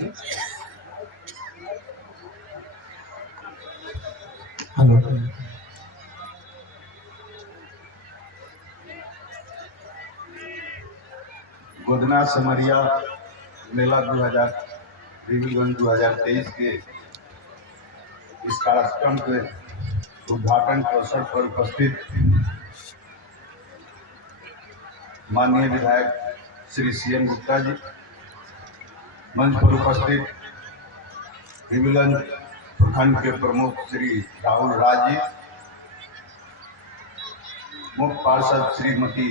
Hello. गोदना समरिया मेला 2023 के इस कार्यक्रम के उद्घाटन के अवसर पर उपस्थित माननीय विधायक श्री CN गुप्ता जी, मंच पर उपस्थित रिविलगंज प्रखंड के प्रमुख श्री राहुल राज जी, मुख्य पार्षद श्रीमती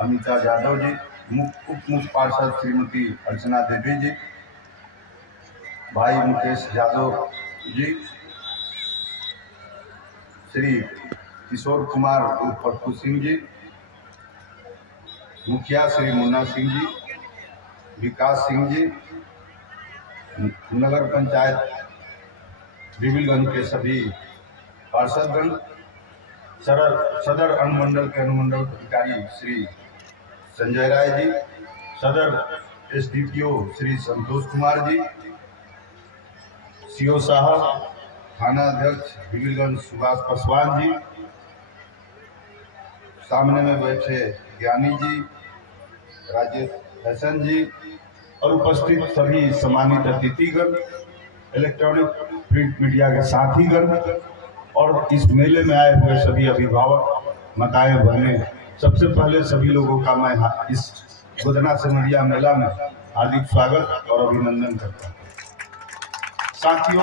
अमिता यादव जी, उप मुख्य पार्षद श्रीमती अर्चना देवी जी, भाई मुकेश यादव जी, श्री किशोर कुमार उर्फ पप्पू सिंह जी, मुखिया श्री मुन्ना सिंह जी, विकास सिंह जी, नगर पंचायत रिविलगंज के सभी पार्षदगण, सदर अनुमंडल के अनुमंडल अधिकारी श्री संजय राय जी, सदर SDPO श्री संतोष कुमार जी, CO साहब, थाना अध्यक्ष रिविलगंज सुभाष पासवान जी, सामने में बैठे ज्ञानी जी, राजेश हसन जी और उपस्थित सभी सम्मानित अतिथिगण, इलेक्ट्रॉनिक प्रिंट मीडिया के साथीगण और इस मेले में आए हुए सभी अभिभावक, माताएं, बहनें, सबसे पहले सभी लोगों का मैं इस गोदना सिमरिया मेला में हार्दिक स्वागत और अभिनंदन करता हूँ। साथियों,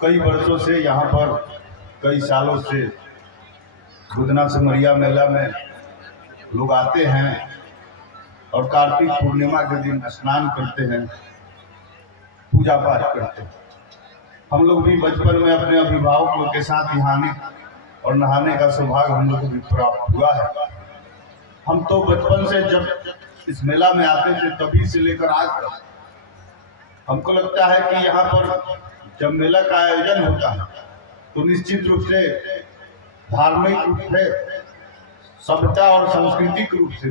कई वर्षों से यहाँ पर, कई सालों से गोदना सिमरिया मेला में लोग आते हैं और कार्तिक पूर्णिमा के दिन स्नान करते हैं, पूजा पाठ करते हैं। हम लोग भी बचपन में अपने अभिभावकों के साथ यहाँ आने और नहाने का सौभाग्य हम लोग को भी प्राप्त हुआ है। हम तो बचपन से जब इस मेला में आते थे तभी से लेकर आज तक हमको लगता है कि यहाँ पर जब मेला का आयोजन होता है तो निश्चित रूप से धार्मिक रूप से, सभ्यता और सांस्कृतिक रूप से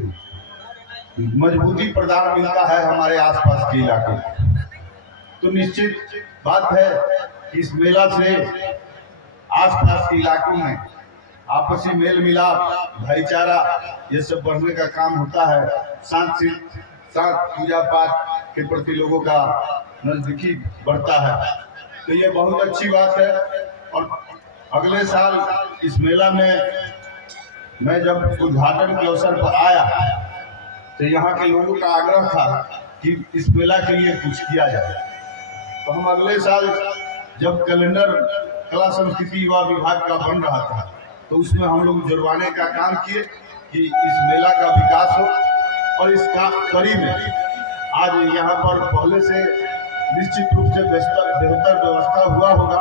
मजबूती प्रदान मिलता है हमारे आसपास के इलाके। तो निश्चित बात है कि इस मेला से आसपास के इलाकों में आपसी मेल मिलाप, भाईचारा, ये सब बढ़ने का काम होता है। साथ पूजा पाठ के प्रति लोगों का नजदीकी बढ़ता है, तो ये बहुत अच्छी बात है। और अगले साल इस मेला में मैं जब उद्घाटन के अवसर पर आया तो यहाँ के लोगों का आग्रह था कि इस मेला के लिए कुछ किया जाए। तो हम अगले साल जब कैलेंडर कला संस्कृति युवा विभाग का बन रहा था तो उसमें हम लोग जुड़वाने का काम किए कि इस मेला का विकास हो और इसका कड़ी में आज यहाँ पर पहले से निश्चित रूप से बेहतर व्यवस्था हुआ होगा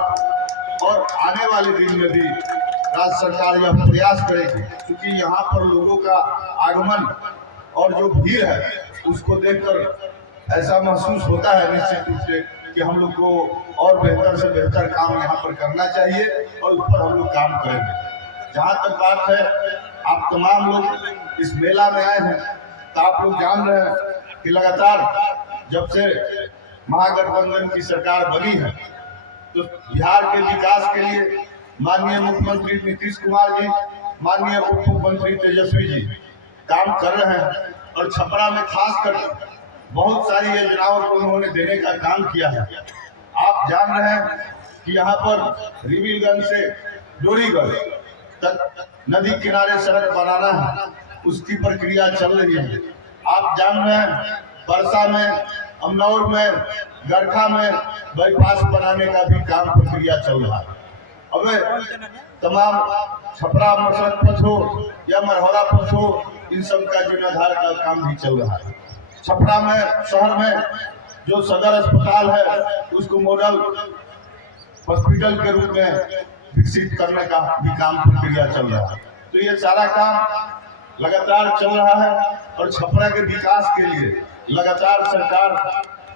और आने वाले दिन में भी राज्य सरकार यह प्रयास करेगी, क्योंकि यहाँ पर लोगों का आगमन और जो भीड़ है उसको देखकर ऐसा महसूस होता है निश्चित रूप से कि हम लोग को और बेहतर से बेहतर काम यहाँ पर करना चाहिए और उस पर हम लोग काम करेंगे। जहाँ तक बात है, आप तमाम लोग इस मेला में आए हैं तो आप लोग जान रहे हैं कि लगातार जब से महागठबंधन की सरकार बनी है तो बिहार के विकास के लिए माननीय मुख्यमंत्री नीतीश कुमार जी, माननीय उप मुख्यमंत्री तेजस्वी जी काम कर रहे हैं और छपरा में खास कर बहुत सारी योजनाओं को उन्होंने देने का काम किया है। आप जान रहे हैं कि यहाँ पर रिविलगंज से डोरीगंज तक नदी किनारे सड़क बनाना है, उसकी प्रक्रिया चल रही है। आप जान रहे हैं परसा में, अमनौर में, गरखा में बाईपास बनाने का भी काम प्रक्रिया चल रहा है। अब तमाम छपरा मसरत पथ हो या मरहौरा पथ हो, इन सब का जीर्णोद्धार का काम भी चल रहा है। छपरा में शहर में जो सदर अस्पताल है उसको मॉडल हॉस्पिटल के रूप में विकसित करने का भी काम प्रक्रिया चल रहा है। तो ये सारा काम लगातार चल रहा है और छपरा के विकास के लिए लगातार सरकार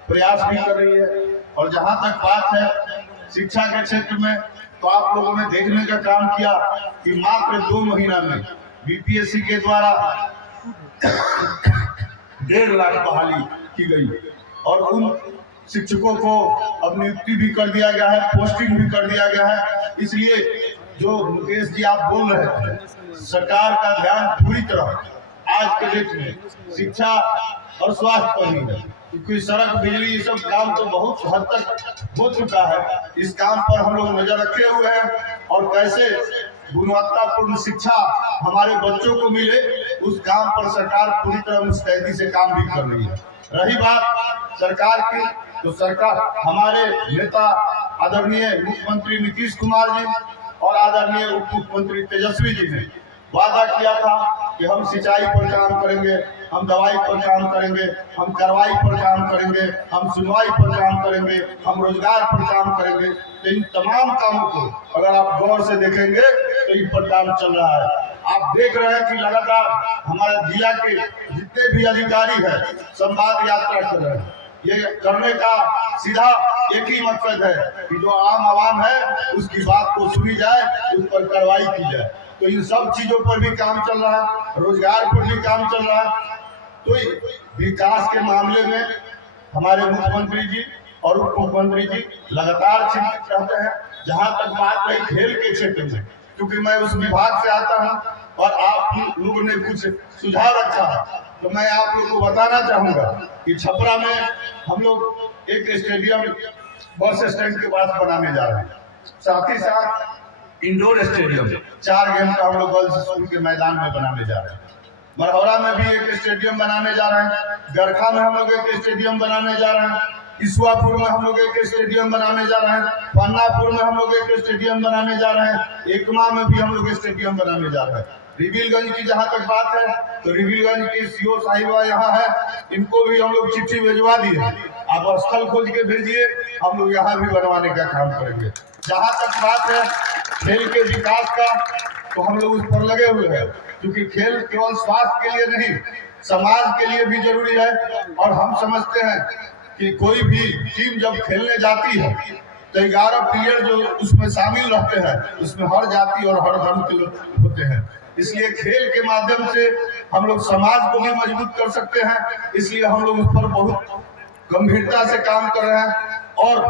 प्रयास भी कर रही है। और जहाँ तक बात है शिक्षा के क्षेत्र में, तो आप लोगों ने देखने का काम किया कि मात्र 2 महीना में BPSC के द्वारा 1.5 लाख बहाली की गई और उन शिक्षकों को अब नियुक्ति भी कर दिया गया है, पोस्टिंग भी कर दिया गया है। इसलिए जो मुकेश जी आप बोल रहे थे, सरकार का ध्यान पूरी तरह आज के डेट में शिक्षा और स्वास्थ्य पर ही है, क्योंकि सड़क, बिजली, ये सब काम तो बहुत हद तक हो चुका है। इस काम पर हम लोग नजर रखे हुए हैं और कैसे गुणवत्तापूर्ण शिक्षा हमारे बच्चों को मिले, उस काम पर सरकार पूरी तरह मुस्तैदी से काम भी कर रही है। रही बात सरकार की, तो सरकार, हमारे नेता आदरणीय मुख्यमंत्री नीतीश कुमार जी और आदरणीय उप मुख्यमंत्री तेजस्वी जी ने वादा किया था कि हम सिंचाई पर काम करेंगे, हम दवाई पर काम करेंगे, हम कार्रवाई पर काम करेंगे, हम सुनवाई पर काम करेंगे, हम रोजगार पर काम करेंगे। तो इन तमाम कामों को अगर आप गौर से देखेंगे तो इन पर काम चल रहा है। आप देख रहे हैं कि लगातार हमारे जिला के जितने भी अधिकारी हैं संवाद यात्रा कर रहे हैं। ये करने का सीधा एक ही मकसद है कि जो आम आवाम है उसकी बात को सुनी जाए, उस पर कार्रवाई की जाए। तो इन सब चीजों पर भी काम चल रहा है, रोजगार पर भी काम चल रहा है। तो विकास के मामले में हमारे मुख्यमंत्री जी और उप मुख्यमंत्री जी लगातार चिंतित रहते हैं। जहां तक बात रही खेल के क्षेत्र में, क्योंकि मैं उस विभाग से आता हूं और आप लोगों ने कुछ सुझाव रखा है, तो मैं आप लोगों को बताना चाहूंगा कि छपरा में हम लोग एक स्टेडियम बस स्टैंड के पास बनाने जा रहे हैं, साथ ही साथ इंडोर स्टेडियम 4 गेम का हम लोग गर्ल्स स्कूल के मैदान में बनाने जा रहे हैं। मरहौरा में भी एक स्टेडियम बनाने जा रहे हैं, गरखा में हम लोग एक स्टेडियम बनाने जा रहे हैं, ईसुआपुर में हम लोग एक स्टेडियम बनाने जा रहे हैं, पन्नापुर में हम लोग एक स्टेडियम बनाने जा रहे हैं, एकमा में भी हम लोग स्टेडियम बनाने जा रहे हैं। रिविलगंज की जहां तक बात है तो रिविलगंज की सीओ साहिबा यहाँ है, इनको भी हम लोग चिट्ठी भिजवा दी है, आप स्थल खोज के भेजिए, हम लोग यहाँ भी बनवाने का काम करेंगे। जहां तक बात है खेल के विकास का, तो हम लोग उस पर लगे हुए हैं, क्योंकि खेल केवल स्वास्थ्य के लिए नहीं, समाज के लिए भी जरूरी है। और हम समझते हैं कि कोई भी टीम जब खेलने जाती है तो 11 प्लेयर जो उसमें शामिल रहते हैं, उसमें हर जाति और हर धर्म के लोग होते हैं। इसलिए खेल के माध्यम से हम लोग समाज को भी मजबूत कर सकते हैं। इसलिए हम लोग उस पर बहुत गंभीरता से काम कर रहे हैं। और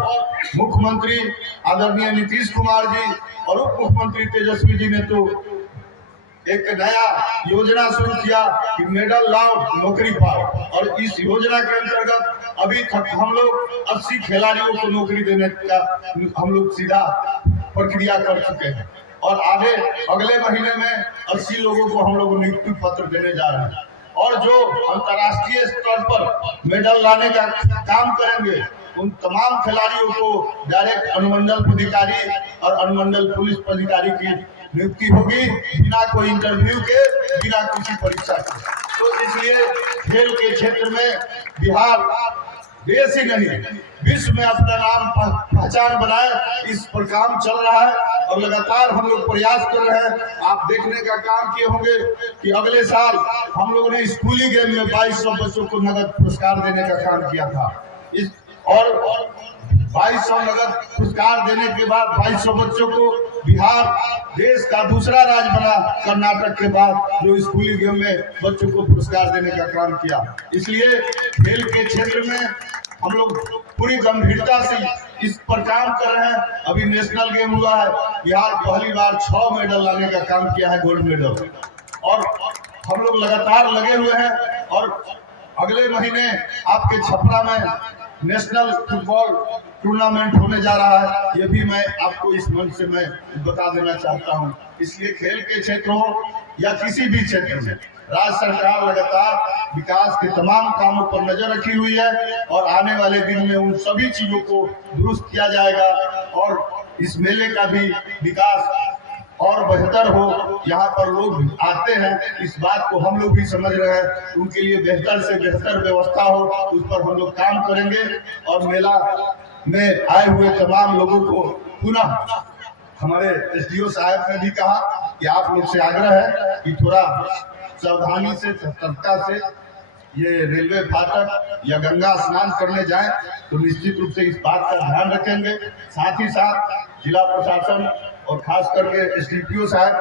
मुख्यमंत्री आदरणीय नीतीश कुमार जी और उप मुख्यमंत्री तेजस्वी जी ने तो एक नया योजना शुरू किया कि मेडल लाओ नौकरी पाओ, और इस योजना के अंतर्गत अभी तक हम लोग 80 खिलाड़ियों को नौकरी देने का हम लोग सीधा प्रक्रिया कर चुके हैं, और आगे अगले महीने में 80 लोगों को हम लोग नियुक्ति पत्र देने जा रहे हैं। और जो अंतर्राष्ट्रीय स्तर पर मेडल लाने का काम करेंगे, उन तमाम खिलाड़ियों को डायरेक्ट अनुमंडल पदाधिकारी और अनुमंडल पुलिस पदाधिकारी की नियुक्ति होगी, बिना कोई इंटरव्यू के, बिना किसी परीक्षा के। तो इसलिए खेल के क्षेत्र में बिहार देश ही नहीं विश्व में अपना नाम पहचान बनाए, इस पर काम चल रहा है और लगातार हम लोग प्रयास कर रहे हैं। आप देखने का काम किए होंगे कि अगले साल हम लोगों ने स्कूली गेम में 2200 बच्चों को नगद पुरस्कार देने का काम किया था। और 2200 नगद पुरस्कार देने के बाद 2200 बच्चों को बिहार देश का दूसरा राज्य बना, कर्नाटक के बाद, जो स्कूली गेम में बच्चों को पुरस्कार देने का काम किया। इसलिए खेल के क्षेत्र में हम लोग पूरी गंभीरता से इस पर काम कर रहे हैं। अभी नेशनल गेम हुआ है, बिहार पहली बार 6 मेडल लाने का काम किया है, गोल्ड मेडल, और हम लोग लगातार लगे हुए हैं। और अगले महीने आपके छपरा में नेशनल फुटबॉल टूर्नामेंट होने जा रहा है, ये भी मैं आपको इस मंच से मैं बता देना चाहता हूं। इसलिए खेल के क्षेत्र हो या किसी भी क्षेत्र में राज्य सरकार लगातार विकास के तमाम कामों पर नजर रखी हुई है, और आने वाले दिन में उन सभी चीजों को दुरुस्त किया जाएगा और इस मेले का भी विकास और बेहतर हो। यहाँ पर लोग आते हैं, इस बात को हम लोग भी समझ रहे हैं, उनके लिए बेहतर से बेहतर व्यवस्था हो, उस पर हम लोग काम करेंगे। और मेला में आए हुए तमाम लोगों को पुनः हमारे एसडीओ साहब ने भी कहा कि आप लोग से आग्रह है कि थोड़ा सावधानी से, सतर्कता से ये रेलवे फाटक या गंगा स्नान करने जाएं, तो निश्चित रूप से इस बात का ध्यान रखेंगे। साथ ही साथ जिला प्रशासन और खास करके एसडीपीओ साहब